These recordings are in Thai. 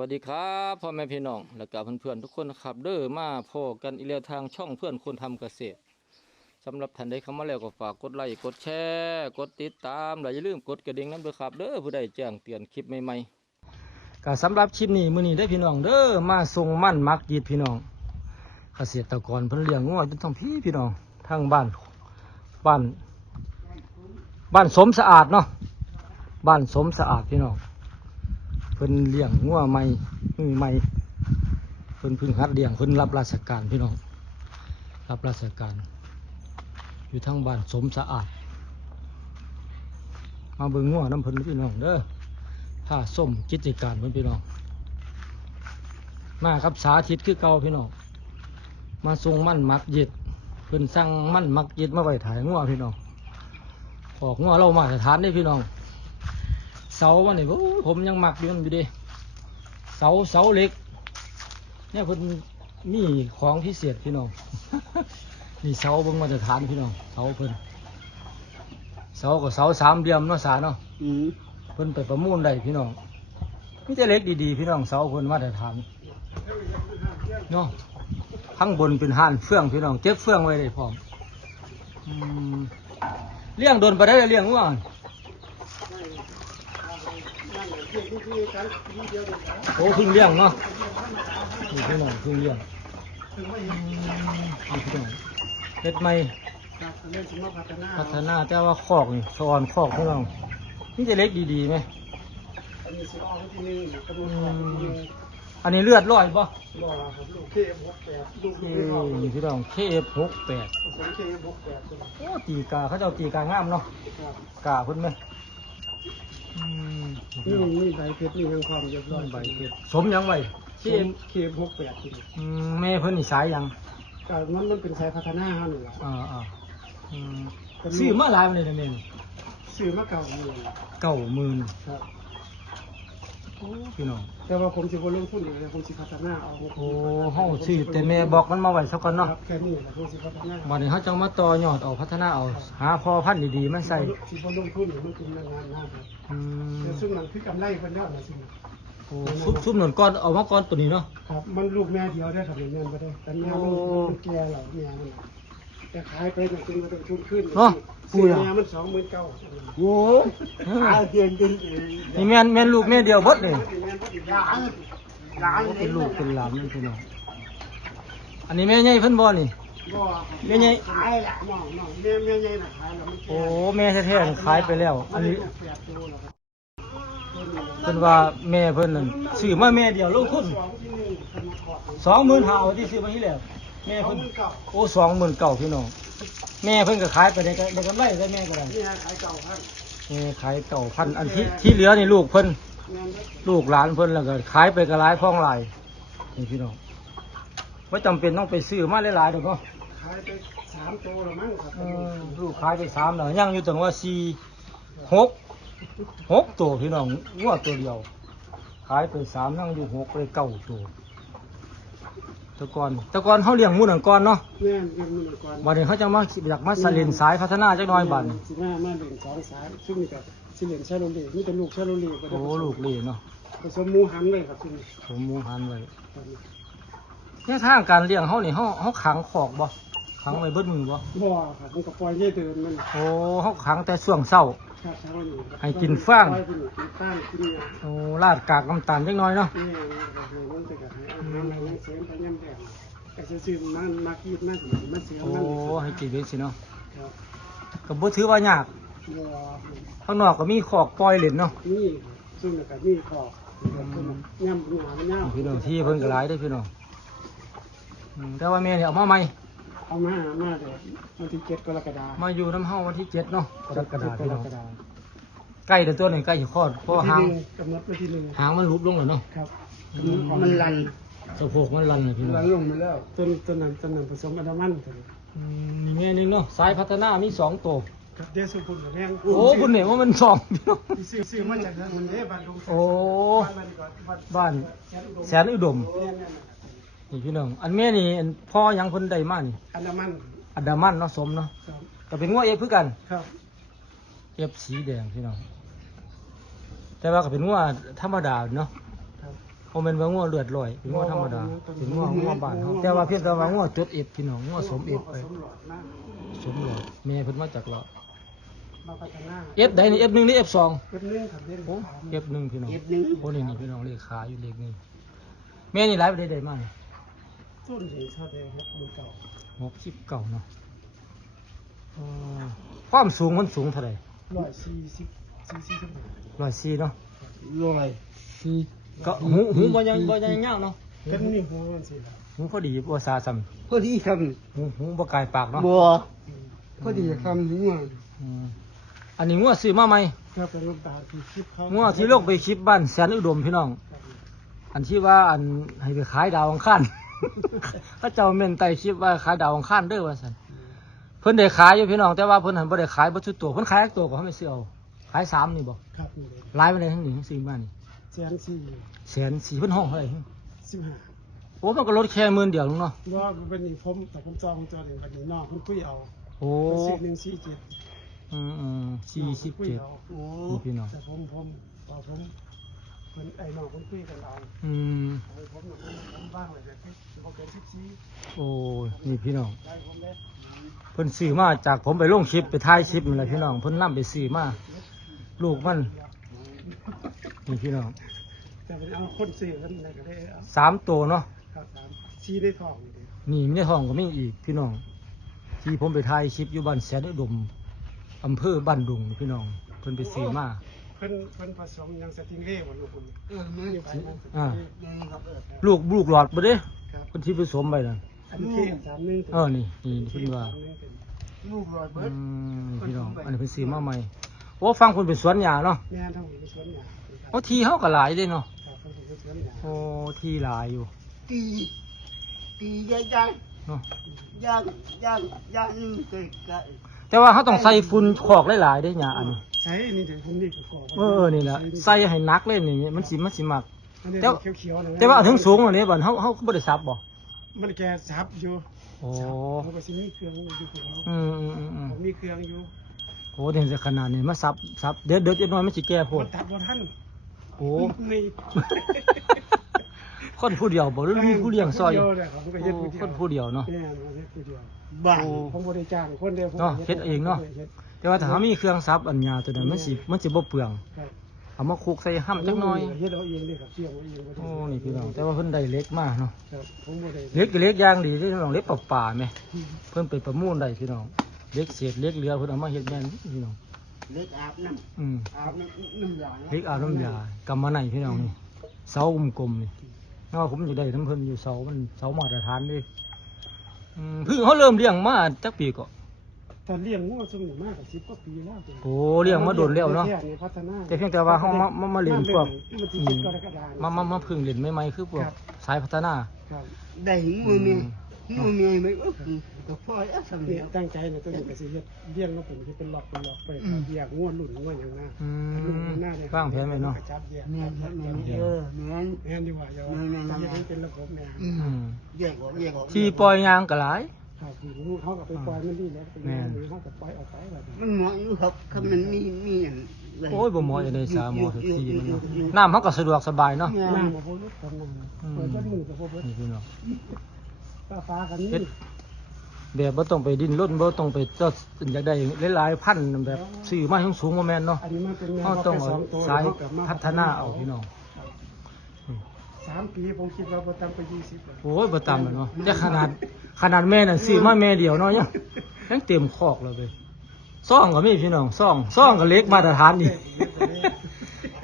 วัสดีครับพ่อแม่พี่น้องและกับเพื่อนๆทุกคนนะครับเด้อมาพอกันอีกแล้วทางช่องเพื่อนคนทำเกษตรสำหรับท่านใดเข้ามาแล้วก็ฝากกดไลค์กดแชร์กดติดตามและอย่าลืมกดกระดิ่งนั้นด้วยครับเด้อผู้ใดแจ้งเตือนคลิปใหม่ๆก็สำหรับคลิปนี้มื้อนี้ได้พี่น้องเด้อมาส่งมั่นมักยีดพี่น้องเกษตรกรเพิ่นเลี้ยงงัวจนต้องพี่น้องทางบ้านบ้านสมสะอาดเนาะบ้านสมสะอาดพี่น้องเพิ่นเลี้ยงงัวใหม่มือใหม่เพิ่นพึ่งหัดเลี้ยงเพิ่นรับราชการพี่น้องรับราชการอยู่ทางบ้านสมสะอาดมาเบิ่งงัวน้ำเพิ่นพี่น้องเด้อถ้าส้มกิจการเพิ่นพี่น้องมาครับสาธิตคือเก่าพี่น้องมาส่งมั่นมักเย็ดเพิ่นสั่งมั่นมักเย็ดมาไว้ถ่ายงัวพี่น้องออกงัวเรามาตรฐานได้พี่น้องเสาวันนี้ผมยังมักอยู่มันอยู่ดิเสาเล็กเนี่ยเพิ่นมีของพิเศษพี่น้อง นี่เสาเบิ่งมาตรฐานพี่น้องเสาเพิ่นเสาก็เสาสามเหลี่ยมเนาะสาเนาะเพิ่นไปประมูลได้พี่น้องมีแต่เล็กดีๆพี่น้องเสาเพิ่นมาตรฐานเนาะข้างบนเป็นห่านเฟื่องพี่น้องเก็บเฟื่องไว้ได้พร้อมเลี้ยงโดนไปได้เลี้ยงว่าโอ้พึ่งเลี้ยงเนาะนี่พี่น้องพึ่งเลี้ยงนี่พี่น้องเล็ดใหม่พัฒนาแต่ว่าคอกนี่สอนคอกพี่น้องนี่จะเล็กดีๆไหมอันนี้เลือดร้อยป่ะนี่พี่น้องKF68โอ้ตีกาเขาจะตีกางามเนาะกาพุ่นไหมนี่ใบเพชรนี่ยังความเรียบร้อยใบเพชรสมยังไว้KF68จริงแม่เพิ่นนี่สายยังแต่มันเป็นสายพัฒนาฮะหนึ่งซื้อมาหลายมันเลยนะแม่ซื้อมา90,000ครับพี่น้องแต่ว่าผมสิบ่ลงทุนเลยผมสิพัฒนาเอาโอ้เฮาซื้อแต่แม่บอกมันมาไว้ซะก่อนเนาะแค่นี้แหละผมสิพัฒนาบัดนี้เฮาจังมาต่อยอดเอาพัฒนาเอาหาพ่อพันธุ์ดีๆมาใส่สิบ่ลงทุนมันเป็นงานนะครับแต่ซึ่งมันคือกำไรเพิ่นแล้วล่ะสิโอ้ซุปหนุนก้อนเอามาก้อนตัวนี้เนาะครับมันลูกแม่เดียวได้ครับแม่บ่ได้แต่แม่มันแก่แล้วแม่มันแต่ขายไปน่ะจึงมาต้องทุนขึ้นเนาะแม่มัน29,000โอ้ขายเดือนจริงนี่แม่นลูกแม่เดียวเบิดเลยหลานเป็นลูกเป็นหลานนั่นพี่น้องอันนี้แม่ใหญ่เพิ่นบ่นี่แม่ใหญ่ขายละน้องแม่ใหญ่น่ะขายแล้วมันโอ้แม่แท้ๆขายไปแล้วอันนี้เพิ่นว่าแม่เพิ่นนั่นซื้อมาแม่เดียวลงทุน25,000ที่ซื้อมาที่แล้วแม่เพิ่นโอ้29,000พี่น้องแม่เพิ่นก็ขายไปได้กำไรได้แม่ก็ได้นี่ขาย9,000แม่ขาย9,000อันที่เหลือนี่ลูกเพิ่นลูกหลานเพิ่นแล้วก็ขายไปก็หลายคล้องหลายนี่พี่น้องบ่จำเป็นต้องไปซื้อมาหลายๆดอกเนาะขายไป3ตัวแล้วมั้งครับลูกขายไป3แล้วยังอยู่จังว่า4 6ตัวพี่น้องงัวตัวเดียวขายไป3ยังอยู่6เลย9ตัวแต่ก่อนเขาเลี้ยงหมูนั่นก่อนเนาะแม่เลี้ยงหมูนั่นก่อนบัดนี้เขาจะมาอยากมาสลินสายพัฒนาจักหน่อยบัดนี้สิมาเลี้ยง2สายซึ่งนี่ก็สิเลี้ยงชาโลเลมีแต่ลูกชาโลเลโอ้ลูกเลี้ยงเนาะผสมหมูหันเลยครับผสมหมูหันไว้เนี่ยทางการเลี้ยงเขานี่เขาขังขอกบ่ขังไว้เบิดมือบ่ครับมันก็ปล่อยให้เดินมันโอ้เขาขังแต่ช่วงเช้าให้กินฟางโอ้ราดกากน้ำตาลจักหน่อยเนาะโอ้ให้กินเวสิเนาะก็บ่ถือว่ายากข้างนอกก็มีขอกปล่อยเล่นเนาะนี่ซึ่งก็มีขอกย่ำพี่น้องที่เพิ่นก็หลายได้พี่น้องแต่ว่าแม่เนี่ยเอามาใหม่เอามาเดี๋ยววันที่7กรกฎาคมมาอยู่น้ำเฮาวันที่7เนาะกรกฎาคมใกล้เดี๋ยวตัวนึงใกล้สิคลอดเพราะหางกำหนดวันที่1หางมันลุบลงแล้วเนาะครับมันลันสะโพกมันลันเลยพี่น้องลันลงไปแล้วต้นนั้นผสมอันดามันมีแม่นึงเนาะสายพัฒนามี2ตัวเดี๋ยวสุขุมแม่โอ้คุณเนี่ยว่ามัน2พี่น้องซื้อมาจากมันเนี่ยบ้านดงโอ้บ้านแสนอุดมนี่พี่น้องอันแม่นี่พ่อยังคนใดมานี่อันดามันเนาะสมเนาะก็เป็นงัวเอฟคือกันครับเอฟสีแดงพี่น้องแต่ว่าก็เป็นงัวธรรมดาเนาะ บ่แม่นว่างัวเลือดลอยเป็นงัวธรรมดาเป็นงัวบ้านเฮาแต่ว่าเพียงแต่ว่างัวจดเอฟพี่น้องงัวสมเอฟไป สมหลอดนะ สมหลอดแม่เพิ่นมาจากหลอด มาพัฒนา เอฟใดนี่ F1 นี่ F2 เป็นเรื่องขับเล่น โอ้ F1 พี่น้อง F1 โอ้นี่พี่น้องเลขขาอยู่เลขนี้แม่นี่หลายไปได้มานี่ ต้นสีชาติครับมือเก่า 69เนาะความสูงมันสูงเท่าไหร่ 140 104เนาะ 100 ก็หูบ่ยังยาวเนาะ เป็นนี่หัวมันสิครับ หูพอดีบ่ซาซ้ำ พอดีค หูบ่กายปากเนาะ ำบัวพอดีคำนี้ว่า อืมอันนี้งัวซื้อมาใหม่ ครับเป็นน้ำตาที่คลิปเขา งัวที่ลงไปคลิปบ้านแสนอุดมพี่น้อง อันที่ว่าอันให้ไปขายดาวอังคาร เขาเจ้าเม่นไต่คลิปว่าขายดาวอังคารเด้อว่าซั่นเพิ่นได้ขายอยู่พี่น้องแต่ว่าเพิ่นหันบ่ได้ขายบ่ทุกตัวเพิ่นขายอักตัวก็เขาไม่ซื้อเอาขาย3นี่บ่ ครับนี่เลย หลายไปเลยทั้งนี้ทั้ง4บ้านนี่ 140 104,000เพิ่นห้องเท่าไหร่ 15 โอ้มันก็ลดแค่10,000เดียวนึงเนาะ ว่าเป็นนี่ผมแต่ผมจองเองวันนี้นอกผมคุยเอา โอ้ 147 อืม47 โอ้ นี่พี่น้อง แต่ผมเป็นไอ้น้องผมคุยกันเอา อืม ผมบ้างเลยแต่ผมเป็น14 โอ้นี่พี่น้อง ได้ผมได้ เพิ่นซื้อมาจากผมไปลงคลิปไปถ่ายคลิปนี่แหละพี่น้องเพิ่นนำไปซื้อมาลูกมันนี่พี่น้อง แต่เป็นเอาคนซื้อกันอะไรก็ได้เอา 3ตัวเนาะ ครับชี้ได้ทองเลย นี่มีในท้องก็มีอีกพี่น้อง ที่ผมไปถ่ายคลิปอยู่บ้านแสนอุดมอำเภอบ้านดุงนี่พี่น้องเพิ่นไปซื้อมา เพิ่นผสมยังสติงเล่หมดลูกคุณนี่ไปมัน อ่า ครับ ลูกหลอดบ่เด้ ครับ เพิ่นที่ผสมไปน่ะ อันนี้31 เออนี่เพิ่นว่า ลูกรอยเบิ อื ด มพี่น้องอันนี้เพิ่นซื้อมาใหม่โอ้ฟังเพิ่นเป็นสวนหญ้าเนาะ แม่ทั้งหมดเป็นสวนหญ้า โอ้ที่เฮาก็หลายเด้เนาะ ครับเพิ่นเป็นสวนหญ้า โอ้ที่หลายอยู่ ตีย่าง เนาะ นี่เกิดกัน แต่ว่าเฮาต้องใส่ฝุ่นคอกหลายๆเด้หญ้าอันนี้ ใช้นี่ถึงผมนี่ก็ขอ นี่แหละใส่ให้หนักเลยนี่มันสิมัก แต่เขียวๆนะ แต่ว่าเอาถึงสูงอันนี้บัดเฮาบ่ได้ซับบ่ มันแกซับอยู่ โอ้ มันก็สิมีเครื่องอยู่ของเขา อืม ผมมีเครื่องอยู่ โอ้เดี๋ยวจะขนาดนี้มาซับเดี๋ยวจะน้อยมันสิแก่โพ มั ด นตัดบ่ทัน โอ้ นี่ คนผู้เดียวบ่หรือมีผู้เลี้ยงซอยอยู่ เลยครับผมก็เฮ็ด โอ้ ผู้เดียว คนผู้เดียวเนาะ แม่นเฮ็ดผู้เดียว บ้าน โอ้ ผมบ่ได้จ้างคนเดียวผม เนาะเฮ็ดเองเนาะ แต่ว่าถ้าเขามีเครื่องซับอันยาตัวนั้นมันสิบ่เปลือง ครับ เอามาคลุกใส่ห้ำจักหน่อย เฮ็ดเอาเองเลยครับเชื่อมเอาเองบ่ได้ โอ้นี่พี่น้องแต่ว่าเพิ่นได้เล็กมากเนาะ ครับผมบ่ได้ เล็กก็เล็กอย่างดีที่พี่น้องเล็กป่าๆแหมเพิ่นไปประมูลได้พี่น้องเล็กเศษเล็กเหลือเพิ่นเอามาเฮ็ดแม่นพี่น้อง เล็กอาบน้ อืม ำอาบน้ำยา เล็กอาบน้ำยากำมาไหนพี่น้องนี่เสากลมๆนี่เนาะผมอยู่ได้น้ำเพิ่นอยู่เสามันเสามาตรฐานเด้เพิ่งเขาเริ่มเลี้ยงมาจักปีก็ ตอนเลี้ยงงัวซุ่มนี่มากกว่า10กว่าปีแล้ว โอ้เลี้ยงมาโดนแล้วเนาะ พัฒนา แต่เพียงแต่ว่าเขามาเล่นพวก มันสิ อื เฮ็ด ม กรกฎาคม มาเพิ่งเล่นใหม่ๆคือพวก ครับ สายพัฒนา ครับ ได้มือเมียไม่ก็พอแล้วสำ เนี่ เร็ ย จ ตั้งใจนะตัวนี้ก็สิเฮ็ดเลี้ยงแล้วผมสิเป็นหลอกไปอยากง่วนหลุนง่วนอย่างนั้น อื ลูก ม หน้าเนี่ย วางแผนไว้เนาะ จับแยก แม่นแม่นแม่น ดีกว่าอย่าว่าจะเป็นระบบแม่ อืม แยกออก ที่ปล่อยยางก็หลาย ครับคือลูกเขาก็ไปปล่อยมันดีแล้วเขาก็ปล่อยออกไปแบบ มันเหมาะอยู่ครับคำมันมีอย่าง โอ้ยบ่เหมาะจะได้สามหมอสักทีมันเนาะน้ำเขาก็สะดวกสบายเนาะ น้ำมาพวกลูกคนนึงเปิดก็มือกับพวกเบิด นี่พี่น้อง ฟ้ากันนี่ แบบบ่ต้องไปดิ้นรนบ่ต้องไปเจ้าอยากได้หลายๆพันแบบซื้อมาสูงๆบ่แม่นเนาะ อันนี้มันเป็นแนว เขาต้องเอาสายพัฒนาเอาพี่น้อง 3 ปีผมคิดว่าบ่ต่ำกว่า20 โอ้ยบ่ต่ำแล้วเนาะแต่ขนาดแม่น่ะซื้อมาแม่เดียวเนาะยังเต็มคอกเลยเว้ยซ่องก็มีพี่น้องซ่องก็เล็กมาตรฐานนี่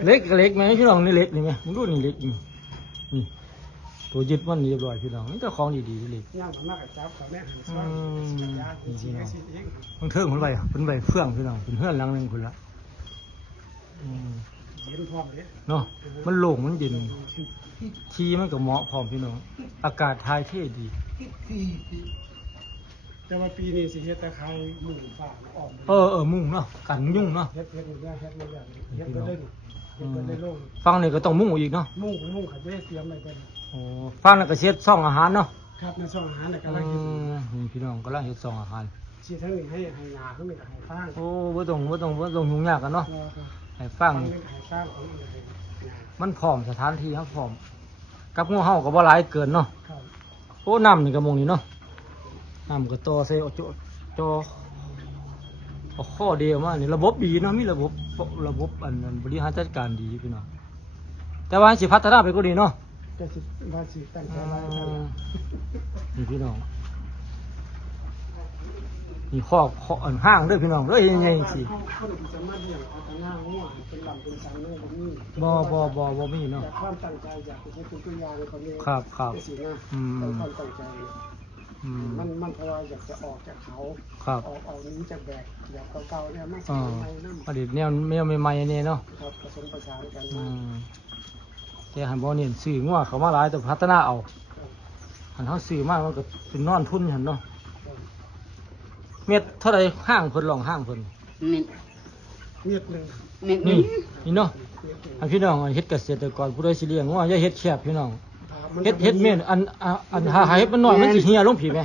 เล็กก็เล็กไหมพี่น้องนี่เล็กนี่ไหมมึงดูนี่เล็กนี่ตัวยึดมันเรียบร้อยพี่น้องนี่เจ้าของดีๆเล็ก ย่างมากกับจับกับแม่หันซ้อนสิยาสิให้สิเอง มันเทิงคนไปเป็นใบเฟื่องพี่น้องเป็นเฮือนหลังหนึงคนละอืม เย็นพร้อมเด้ เนาะมันโล่งมันเย็นทีมันก็เหมาะพร้อมพี่น้องอากาศทายเท่ดี แต่ว่าปีนี้สิเฮ็ดตะไคร้หมู่ฝากออก มุ่งเนาะกันยุ่งเนาะ เฮ็ดอย่างเฮ็ดบ่ได้เฮ็ดบ่ได้ลง ฟังนี่ก็ต้องมุ่งอีกเนาะ มุ่งเขาจะได้เตรียมไว้เป็น โอ้ฟังแล้วก็เช็ดซ่องอาหารเนาะ ครับในช่องอาหารน่ะ อื กำลังเฮ็ด นี่พี่น้องกำลังเฮ็ดซ่องอาหาร สิทั้งนี้ให้ยาทั้งนี้ก็ให้ฟาง โอ้บ่ต้องยุ่งยากกันเนาะให้ฟั ฟาง ง ให้ฟางของมันให้ยา มันพร้อมสถานที่ครับพร้อม กับงูเห่าก็บ่หลายเกินเนาะ ครับ โอ้น้ำนี่ก็มองนี่เนาะน้ำก็ต่อใส่จอเอาข้อเดียวมานี่ระบบดีเนาะมีระบบอันบริหารจัดการดีพี่น้องแต่ว่าสิพัฒนาไปก็ดีเนาะ แต่สิว่าสิตั้งใจไว้ครับ นี่พี่น้องนี่ข้ออันห้างเด้อพี่น้องเด้อยังไงสิ เขาจะมาเลี้ยงเอาแต่หน้าหัวเป็นลำเป็นสันเลยแบบนี้ บ่มีเนาะ แต่ความตั้งใจอยากจะให้เป็นตัวอย่างคนนี้ ครับ เป็นสิ่งนะ อืม แต่ความตั้งใจ อืม มันเพราะว่าอยากจะออกจากเขา ครับ ออกนี้จากแบกแบบเก่าๆเนี่ยมาส อ่า มัยนั่น อดีตแนวใหม่ๆนี่เนาะ ครับผสมผสานกัน อื มาม แต่หันบ่เน้นซื้องัวเขามาหลายแต่พัฒนาเอาหันเฮาซื้อมามันก็เป็นนอนทุนหั่นเนาะเม็ดเท่าใดห้างเพิ่นลองห้างเพิ่น เม็ด เม็ดหนึ่ง เม็ด นี่ นี่ นี่เนาะ เม็ดหนึ่ง อันพี่น้องอันเฮ็ดเกษตรกรผู้ใดสิเลี้ยงงัวอย่าเฮ็ดแคบพี่น้อง มัน เฮ็ดเม็ดอันหาเฮ็ดมันน้อยมันสิเหี่ยลงผีแม่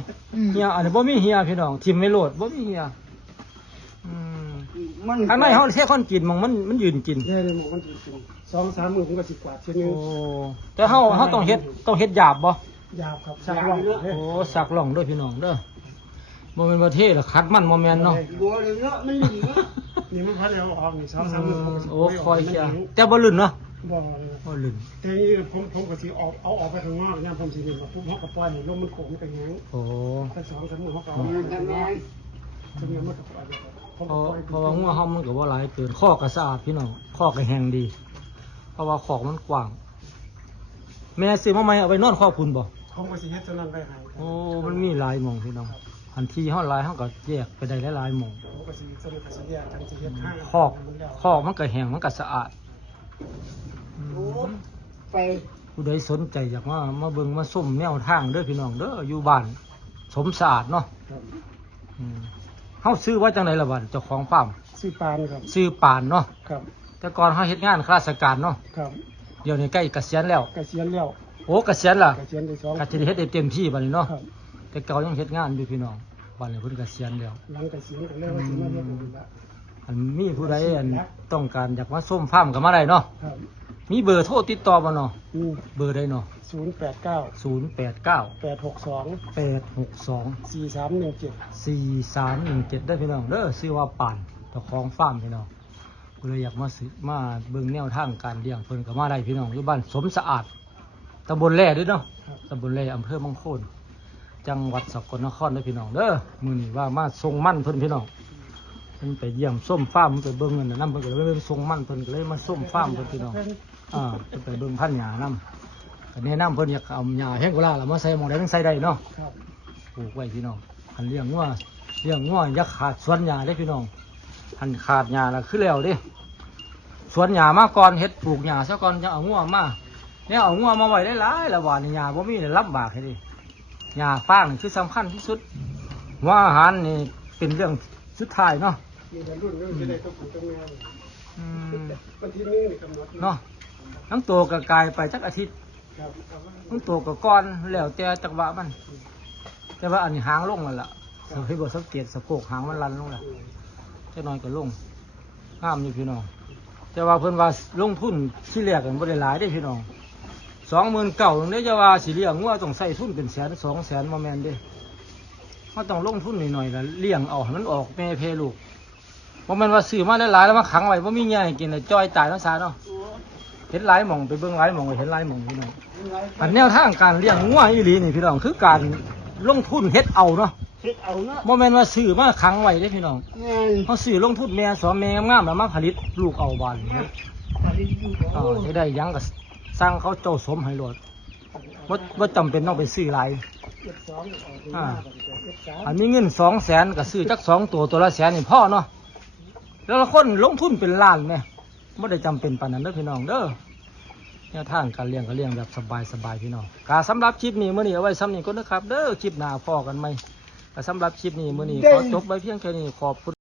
เหี่ยอันนี้บ่มีเหี่ยพี่น้องทิ่มไม่โลดบ่มีเหี่ยอืม มัน ข้างในเฮาแค่คนกินมันยืนกิน เนี่ยเลยหมองมันจริงๆ2-3 มื้อผมก็สิกวาดเช่นนึ โอ้ ง แต่เฮาต้องเฮ็ดหยาบบ่ หยาบครับสักหลอก โอ้สักล่องด้วยพี่น้องเด้อบ่แม่นประเทศละคัดมันบ่แม่นเนาะ บัวเลยเนาะมันเหลือ นี่มันพัดเอาออกนี่2-3 มื้อผมก็สิ โอ้คอยเชียแต่บ่ลื่นเนาะ บ่ บ่ลื่น แต่นี่ผมก็สิเอาออกไปข้างนอกยามผมสินี่มาปุ๊บเฮาก็ปล่อยให้ลมมันโขกมันก็แห้ง โอ้ ไป2-3 มื้อเฮาก็เอา มันก็แม่น จนมันก็ปล่อยผม เพ ก็ ราะ ปล่อย เพราะว่างัวเฮามันก็บ่หลายเกินข้อก็สะอาดพี่น้องข้อก็แห้งดี เพราะว่าขอกมันกว้าง แม่ซื้อมาใหม่เอาไปนอนครอบคุณบ่ ผมก็สิเฮ็ดตัวนั้นไว้ให้ โอ้มันมีหลายหม่องพี่น้องอันที่เฮาหลายเฮาก็แยกไปได้หลายๆหม่อง ผมก็สิสนุกกับสิเรียกกันสิเฮ็ดให้ คอกมันก็แห้งมันก็สะอาดอื โอ้ ม ไป ผู้ใดสนใจอยากมาเบิ่งมาส้มแนวทางเด้อพี่น้องเด้ออยู่บ้านสมสะอาดเนาะ ครับ อืมเฮาซื้อไว้จังไดล่ะบัดเจ้าของฟาร์ม ซื้อปานครับ ซื้อปานเนาะ ครับ แต่ก่อนเฮาเฮ็ดงานข้าราชการเนาะ ครับ เดี๋ยวนี้ใกล้เกษียณแล้ว เกษียณแล้ว โอ้เกษียณล่ะ เกษียณได้2 ก็สิได้เฮ็ดได้เต็มที่บัดนี้เนาะ ครับ แต่เก่ายังเฮ็ดงานอยู่พี่น้องบัดนี้เพิ่นเกษียณแล้ว หลังเกษียณก็เลยว่าสิมาเฮ็ดอีกละ อันมีผู้ใดอันต้องการอยากมาส้มฟาร์มก็มาได้เนาะ ครับ มีเบอร์โทรติดต่อบ่เนาะ นี่ เบอร์ใดเนาะ 089 089 862 862 4317 4317ได้อพี่น้องเด้อชื่อว่าป่านเจ้าของฟาร์มพี่น้องก็เลยอยากมาซื้อมาเบิ่งแนวทางการเลี้ยงเพิ่นก็มาได้พี่น้องอยู่บ้านสมสะอาดตำบลแร่เด้วยเนาะ ครับ ตำบลแร่อำเภอมังโคนจังหวัดสกลนครเด้อพี่น้องเด้อมื้อนี้ว่ามาส่งมั่นเพิ่นพี่น้องเพิ่นไปเยี่ยมส้มฟาร์มไปเบิ่งนั่นน่ะนํเพิ่นก็เลยไปส่งมั่นเพิ่นก็เลยมาส้มฟาร์มเพิ่นพี่น้องเพิ่นไปเบิ่งพันธุ์หญ้านํก็แนะนำเพิ่นอยากเอาหญ้าแห้งกว่าล่ะแล้วมาใส่หม้องใดทั้งใส่ได้เนาะ ครับ ปลูกไว้พี่น้องหันเลี้ยงงัวอย่าขาดสวนหญ้าได้พี่น้องหันขาดหญ้าแล้วคือแล้วเด้สวนหญ้ามาก่อนเฮ็ดปลูกหญ้าซะก่อนจะเอางัวมาเนี่ยเอางัวมาไว้ได้หลายละว่านี่หญ้าบ่มีได้ลำบากให้ดิหญ้าฟางนี่คือสำคัญที่สุดหัว่าอาหารนี่เป็นเรื่องสุดท้ายเนาะ มีแต่รุ่นจะได้ต้องผูกต้องแม่ อืม วันที่1นี่กำหนด เนาะทั้งตัวก็กลายไปจักอาทิตย์ ครับ ทั้งตัวก็ก้อนแล้วแต่จังหวะมัน แต่ว่าอันนี้หางลงแล้วล่ะให้บ่สังเกตสะโพกหางมันลันลงแล้ว จะน้อยก็ลงห้ามอยู่พี่น้องแต่ว่าเพิ่นว่าลงทุนที่แรกกันบ่ได้หลายได้พี่น้อง29,000ตรงนี้จะว่าสิเลี้ยงงัวต้องใส่ทุนเป็น100,000 200,000บ่แม่นเด้มันต้องลงทุนหน่อยๆแล้วเลี้ยงเอาให้มันออกแม่เพลูกบ่แม่นว่าซื้อมาได้หลายแล้วมาขังไว้บ่มีเงี้ยให้กินแล้วจ้อยตายแล้วซาเนาะเห็นหลายหม่องไปเบิ่งหลายหม่องก็เห็นหลายหม่องพี่น้องอันแนวทางการเลี้ยงงัวอีหลีนี่พี่น้องคือการลงทุนเฮ็ดเอาเนาะ เฮ็ดเอาเนาะ บ่แม่นว่าซื้อมาขังไว้เด้พี่น้อง แม่น เขาซื้อลงทุนแม่สอนแม่งามๆแล้วมาผลิตลูกเอาบานนี้ ผลิตอยู่บ่ จะได้หยังก็สร้างเขาเจ้าสมให้โลดบ่จำเป็นต้องไปซื้อหลาย F2 ออกมาF3 อันนี้เงิน200,000ก็ซื้อจัก2ตัวละแสนนี่พ่อเนาะแล้วละคนลงทุนเป็นล้านแม่บ่ได้จำเป็นปานนั้นเด้อพี่น้องเด้อแนวทางการเลี้ยงก็เลี้ยงแบบสบายๆพี่น้องก็สำหรับคลิปนี้มื้อนี้เอาไว้ซ้ำนี้ก่อนนะครับเด้อคลิปหน้าพอกันใหม่ก็สำหรับคลิปนี้มื้อนี้ขอจบไว้เพียงแค่นี้ขอบคุณ